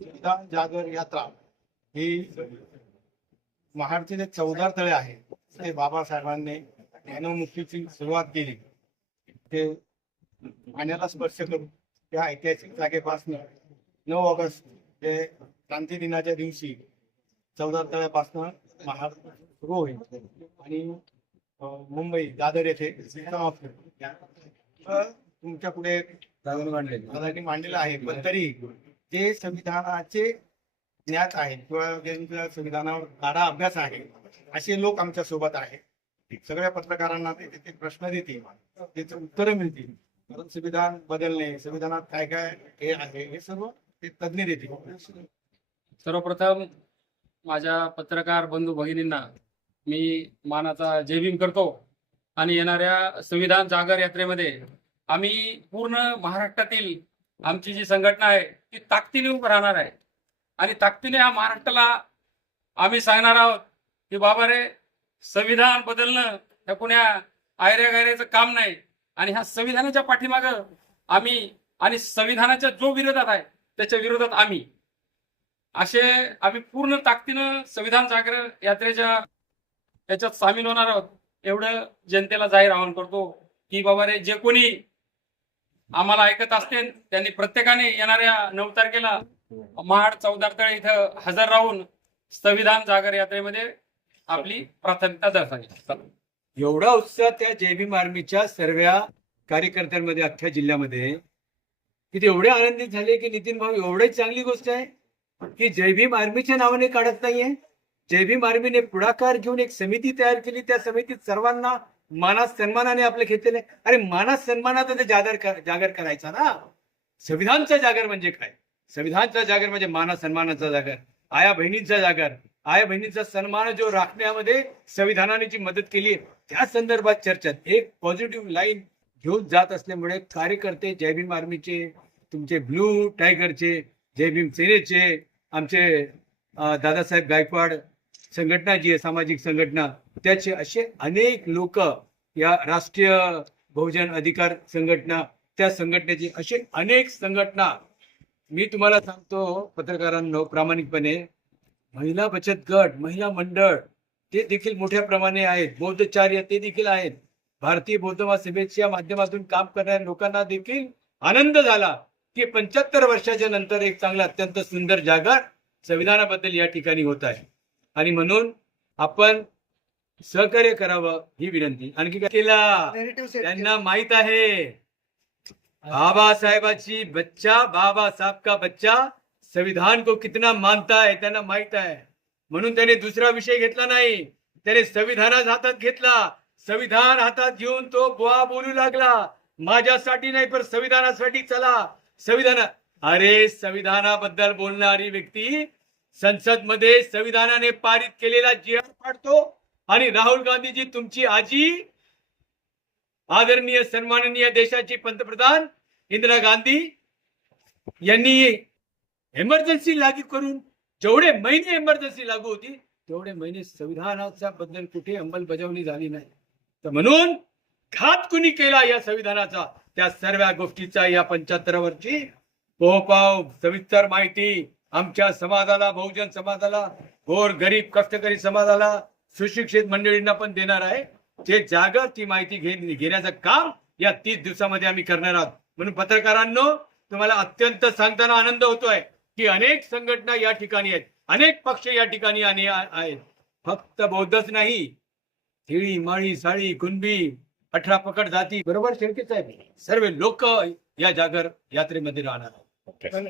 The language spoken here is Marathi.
संविधान जागर यात्रा ही महाडचे जे चौदार तळे आहे ते बाबासाहेबांनी ज्ञानमुक्तीची सुरुवात केली. ते पाण्याला स्पर्श करून त्या ऐतिहासिक जागेपासून नऊ ऑगस्ट हे क्रांती दिनाच्या दिवशी चौदार तळ्यापासून महाड सुरू होईल. आणि मुंबई दादर येथे तुमच्यापुढे मांडलेलं. आहे पण तरी जे संविधानाचे ज्ञात आहेत किंवा ज्यांचा संविधानावर गाढा अभ्यास आहे असे लोक आमच्यासोबत आहेत. सगळ्या पत्रकारांना ते ते प्रश्न देतील त्याचे उत्तरं मिळतील. कारण संविधान बदलणे संविधानात काय काय हे आहे हे सर्व ते तज्ज्ञ देतील. सर्वप्रथम माझ्या पत्रकार बंधू भगिनींना मी मानाचा जय भीम करतो. आणि येणाऱ्या संविधान जागर यात्रेमध्ये आम्ही पूर्ण महाराष्ट्रातील आमची जी संघटना आहे ती ताकदीने उभं राहणार आहे. आणि ताकदीने हा महाराष्ट्राला आम्ही सांगणार आहोत की बाबा रे संविधान बदलणं हे कुण्या आयऱ्या गायऱ्याचं काम नाही. आणि ह्या संविधानाच्या पाठीमागं आम्ही आणि संविधानाच्या जो विरोधात आहे त्याच्या विरोधात आम्ही. असे आम्ही पूर्ण ताकदीनं संविधान जागर यात्रेच्या याच्यात सामील होणार आहोत. एवढं जनतेला जाहीर आवाहन करतो की बाबा रे जे कोणी आम्हाला ऐकत असतील त्यांनी प्रत्येकाने येणाऱ्या नऊ तारखेला महाड चौदा तळे इथं हजर राहून संविधान जागर यात्रेमध्ये आपली प्राथमिकता दर्शवली. एवढा उत्साह त्या जय भीम आर्मीच्या सर्व कार्यकर्त्यांमध्ये अख्ख्या जिल्ह्यामध्ये. की ते एवढे आनंदित झाले की नितीन भाऊ एवढी चांगली गोष्ट आहे की जय भीम आर्मीच्या नावाने काढत नाहीये. जय भीम आर्मीने पुढाकार घेऊन एक समिती तयार केली त्या समितीत सर्वांना मानात सन्मानाने आपले घेतलेले. अरे मानात सन्मानाचा ते जागर जागर करायचा ना? संविधानचा जागर म्हणजे काय? संविधानचा जागर म्हणजे माना सन्मानाचा जागर आया बहिणींचा जागर. आया बहिणींचा सन्मान जो राखण्यामध्ये संविधानाने जी मदत केली त्या संदर्भात चर्चा एक पॉझिटिव्ह लाईन घेऊन जात असल्यामुळे कार्यकर्ते जय भीम आर्मीचे तुमचे ब्लू टायगरचे जय भीम सेनेचे आमचे दादासाहेब गायकवाड संघटना जी आहे सामाजिक संघटना त्याचे असे अनेक लोक या राष्ट्रीय बहुजन अधिकार संघटना त्या संघटनेची असे अनेक संघटना. मी तुम्हाला सांगतो पत्रकारांनो प्रामाणिकपणे महिला बचत गट महिला मंडळ ते देखील मोठ्या प्रमाणे आहेत. बौद्धचार्य ते देखील आहेत. भारतीय बौद्ध महासभेच्या माध्यमातून काम करणाऱ्या लोकांना देखील आनंद झाला की पंच्याहत्तर वर्षाच्या नंतर एक चांगला अत्यंत सुंदर जागर संविधानाबद्दल या ठिकाणी होत आहे. आणि म्हणून आपण सहकार्य करावं ही विनंती. आणखी काय? केला. त्यांना माहीत आहे. बाबासाहेबाची बच्चा बाबा साहब का बच्चा संविधान को कितना मानता है त्यांना माहीत आहे. म्हणून त्याने दुसरा विषय घेतला नाही. त्याने संविधानाच हातात घेतला. संविधान हातात घेऊन तो बुवा बोलू लागला. माझ्यासाठी नाही पण संविधानासाठी चला. संविधान अरे संविधानाबद्दल बोलणारी व्यक्ती संसदमध्ये संविधानाने पारित केलेला जी आर पाडतो. आणि राहुल गांधीजी तुमची आजी आदरणीय सन्माननीय देशाची पंतप्रधान इंदिरा गांधी यांनी एमर्जन्सी लागू करून जेवढे महिने एमर्जन्सी लागू होती तेवढे महिने संविधानाच्या बद्दल कुठे अंमलबजावणी झाली नाही. तर म्हणून घात कुणी केला या संविधानाचा? त्या सर्व गोष्टीचा या पंच्याहत्तर वर्षी पोपाव सविस्तर माहिती आमच्या समाजाला बहुजन समाजाला गोर गरीब कष्टकरी समाजाला सुशिक्षित मंडळींना पण देणार आहे. जे जागर ती माहिती घे घेण्याचं काम या तीस दिवसामध्ये आम्ही करणार आहोत. म्हणून पत्रकारांनो तुम्हाला अत्यंत सांगताना आनंद होतोय की अनेक संघटना या ठिकाणी आहेत. अनेक पक्ष या ठिकाणी आणि आहेत. फक्त बौद्धच नाही थिळी माळी साळी कुणबी अठरा पकड जाती बरोबर शेळकेच आहे सर्व लोक या जागर यात्रेमध्ये राहणार आहेत.